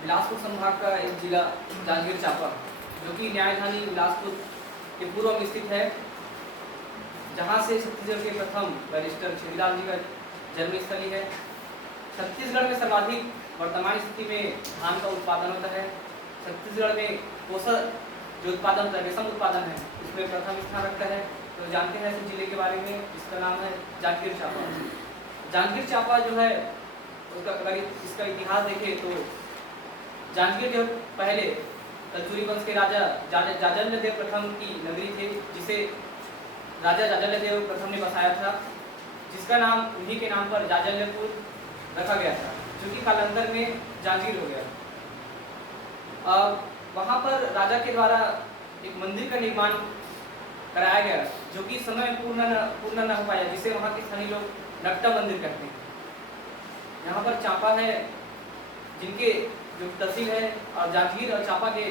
बिलासपुर संभाग का एक जिला जांजगीर चांपा, जो कि न्यायधानी बिलासपुर के पूर्व में स्थित है, जहां से छत्तीसगढ़ के प्रथम बैरिस्टर छेदीलाल जी का जन्मस्थली है। छत्तीसगढ़ में सर्वाधिक वर्तमान स्थिति में धान का उत्पादन होता है। छत्तीसगढ़ में कोसा जो उत्पादन होता है, रेशम उत्पादन है, इसमें प्रथम स्थान रखता है। तो जानते हैं इस जिले के बारे में, इसका नाम है जांजगीर चांपा। जांजगीर चांपा जो है उसका अगर इसका इतिहास देखें तो जांजगीर जो पहले कलचुरी वंश के राजा जाजल्य देव प्रथम की नगरी थी, जिसे राजा जाजल्य देव प्रथम ने बसाया था, जिसका नाम उन्हीं के नाम पर जाजल्यपुर रखा गया था, जो कि कालांतर में जांजगीर हो गया। वहाँ पर राजा के द्वारा एक मंदिर का निर्माण कराया गया, जो कि समय में पूर्ण न हो पाया, जिसे वहाँ के स्थानीय लोग नकटा मंदिर कहते हैं। यहाँ पर चांपा है, जिनके जो तहसील है, और जांजगीर और चांपा के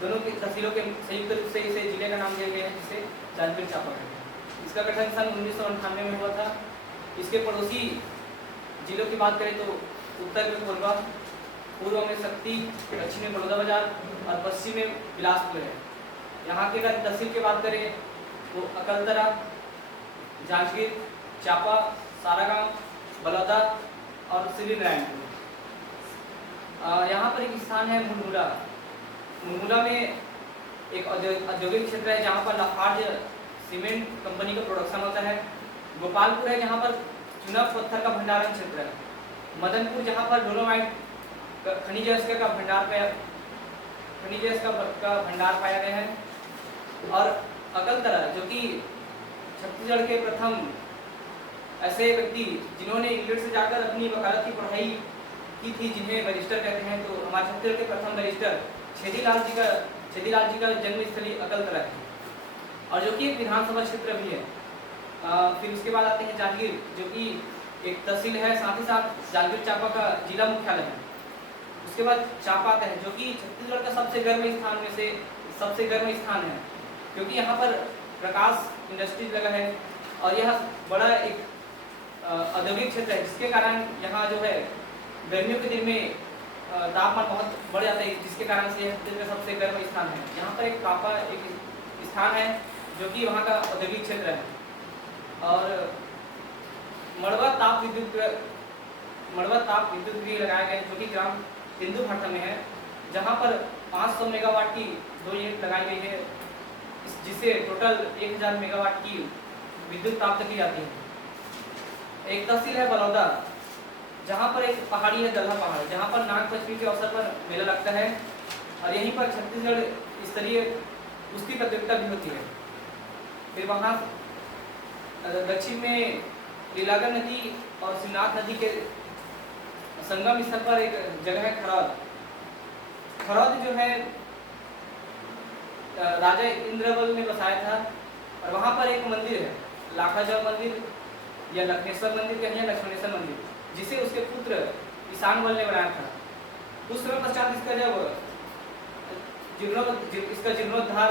दोनों की तहसीलों के संयुक्त रूप से इसे जिले का नाम दिया गया है, जिसे जांजगीर चांपा कहते हैं। इसका गठन सन 1998 में हुआ था। इसके पड़ोसी जिलों की बात करें तो उत्तर में कोरबा, पूर्व में शक्ति, दक्षिण में बलौदाबाजार और पश्चिम में बिलासपुर है। यहाँ के अगर तहसील की बात करें तो अकलतरा, जांजगीर, चांपा, सारागांव, बलौदा और श्री नारायणपुर। यहाँ पर एक स्थान है मुलमुला। मुलमुला में एक औद्योगिक क्षेत्र है, जहाँ पर लाफार्ज सीमेंट कंपनी का प्रोडक्शन होता है। गोपालपुर है, जहाँ पर चुनाव पत्थर का भंडारण क्षेत्र है। मदनपुर, जहाँ पर डोलोमाइट खनिज का भंडार पाया गया है। और अकलतरा, जो कि छत्तीसगढ़ के प्रथम ऐसे व्यक्ति जिन्होंने इंग्लैंड से जाकर अपनी वकालत की पढ़ाई की थी, जिन्हें बैरिस्टर कहते हैं, तो हमारे छत्तीसगढ़ के प्रथम बैरिस्टर छेदीलाल जी का जन्मस्थली अकलतरा है, और जो कि एक विधानसभा क्षेत्र भी है। फिर उसके बाद आते हैं जांजगीर, जो कि एक तहसील है, साथ ही साथ जांजगीर चांपा का जिला मुख्यालय है। उसके बाद चांपा आता है, जो कि छत्तीसगढ़ का सबसे गर्म स्थान है, क्योंकि यहाँ पर प्रकाश इंडस्ट्री लगा है, और यह बड़ा एक औद्योगिक क्षेत्र है, जिसके कारण यहाँ जो है गर्मियों के दिन में तापमान बहुत बढ़ जाता है, जिसके कारण से यह छत्तीसगढ़ का सबसे गर्म स्थान है। यहाँ पर एक कापा एक स्थान है, जो कि वहाँ का औद्योगिक क्षेत्र है। और मड़वा ताप विद्युत गृह लगाया गया है, जो कि ग्राम तेंदुभाठा में है, जहाँ पर 500 मेगावाट की 2 यूनिट लगाई गई है, जिससे टोटल 1000 मेगावाट की विद्युत प्राप्त की जाती है। एक तहसील है बलौदा, जहाँ पर एक पहाड़ी है, दल्हा पहाड़, जहाँ पर नाग पंचमी के अवसर पर मेला लगता है, और यहीं पर छत्तीसगढ़ स्तरीय कुश्ती प्रतियोगिता भी होती है। फिर वहाँ दक्षिण में लीलागर नदी और शिवनाथ नदी के संगम स्थल पर एक जगह है खरौद, जो है राजा इंद्रवल ने बसाया था, और वहाँ पर एक मंदिर है, लाखाजव मंदिर या लखनेश्वर मंदिर कहें या लक्ष्मणेश्वर मंदिर, जिसे उसके पुत्र ईशान बल ने बनाया था। कुछ समय पश्चात इसका जीर्णोद्धार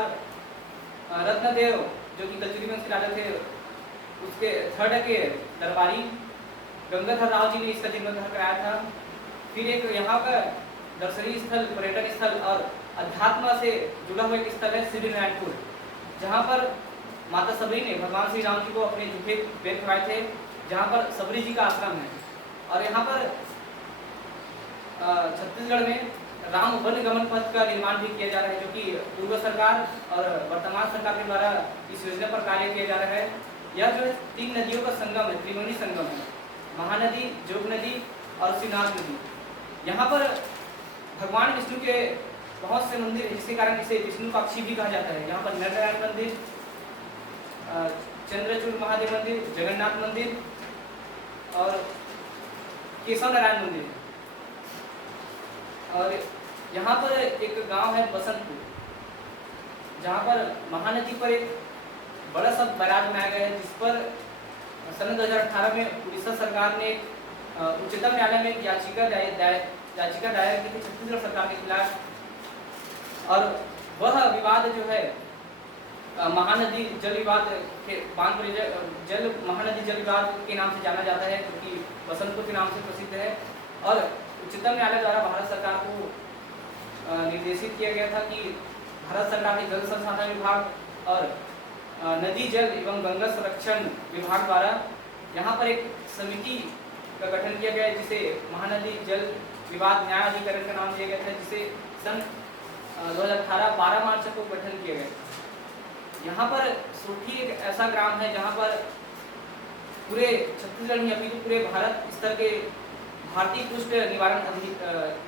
रत्नदेव, जो कि कलचुरी वंश के राजा थे, उसके थर्ड के दरबारी गंगाधर राव जी ने इसका जीर्णोद्धार कराया था। फिर एक यहाँ का दर्शनीय स्थल, पर्यटन स्थल और अध्यात्म से जुड़ा हुआ एक स्थल है श्री नारायणपुर, जहाँ पर माता सबरी ने भगवान श्री राम जी को अपने जूठे पैर खवाए थे, जहाँ पर सबरी जी का आश्रम है। और यहाँ पर छत्तीसगढ़ में राम वन गमन पथ का निर्माण भी किया जा रहा है, जो कि पूर्व सरकार और वर्तमान सरकार के द्वारा इस योजना पर कार्य किया जा रहा है। यह जो है 3 नदियों का संगम है, त्रिवेणी संगम है, महानदी, जोग नदी और शिवनाथ नदी। यहाँ पर भगवान विष्णु के बहुत से मंदिर है, जिसके कारण इसे विष्णु पक्षी भी कहा जाता है। यहाँ पर नरनारायण मंदिर, चंद्रचूड़ महादेव मंदिर, जगन्नाथ मंदिर और केशव नारायण मंदिर। और यहाँ पर एक गांव है बसंतपुर, जहाँ पर महानदी पर एक बड़ा सा बैराज बनाया गया है, जिस पर सन 2018 में उड़ीसा सरकार ने उच्चतम न्यायालय में याचिका दायर की थी छत्तीसगढ़ सरकार के खिलाफ। और वह विवाद जो है महानदी जल विवाद के महानदी जल विवाद के नाम से जाना जाता है, क्योंकि बसंतपुर के नाम से प्रसिद्ध है। और उच्चतम न्यायालय द्वारा भारत सरकार को निर्देशित किया गया था कि भारत सरकार के जल संसाधन विभाग और नदी जल एवं गंगा संरक्षण विभाग द्वारा यहाँ पर एक समिति का गठन किया गया है, जिसे महानदी जल विवाद न्याय अधिकरण का नाम दिया गया था, जिसे सन 2018 12 मार्च को गठन किया गया। यहाँ पर सोठी एक ऐसा ग्राम है जहाँ पर पूरे छत्तीसगढ़ में अभी तो पूरे भारत स्तर के भारतीय कुष्ठ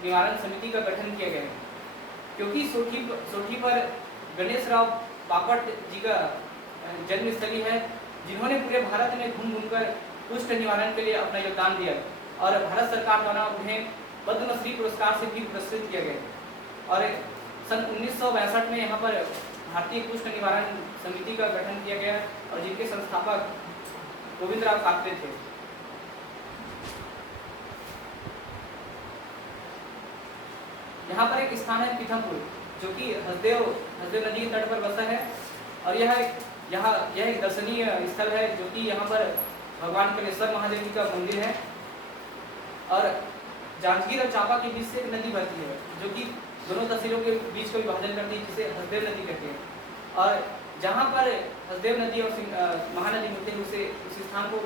निवारण समिति का गठन किया गया है, क्योंकि सोठी पर गणेश राव बापट जी का जन्मस्थली है, जिन्होंने पूरे भारत में घूम घूमकर कुष्ठ निवारण के लिए अपना योगदान दिया और भारत सरकार द्वारा उन्हें पद्मश्री पुरस्कार से भी पुरस्कृत किया गया। और सन 1962 में यहाँ पर भारतीय कुष्ठ निवारण समिति का गठन किया गया और जिनके संस्थापक गोविंदराव कात्रे थे। यहाँ पर एक स्थान है पीथमपुर, जो कि हसदेव नदी के तट पर बसा है और यह एक दर्शनीय स्थल है, जो कि यहाँ पर भगवान कलेश्वर महादेव जी का मंदिर है और जांजगीर और चांपा के बीच से एक नदी बहती है, जो कि दोनों तहसीलों के बीच का विभाजन करती है, जिसे हसदेव नदी कहते हैं। और जहाँ पर हसदेव नदी और महानदी मिलते हैं उस स्थान को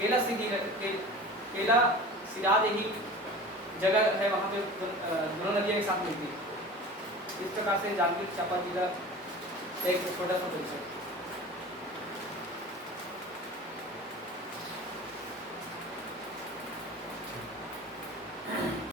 केला सिराद ही जगह है, वहाँ पे दोनों नदियाँ एक साथ मिलती है। इस प्रकार से जांजगीर चांपा जिला एक छोटा सा परिचय।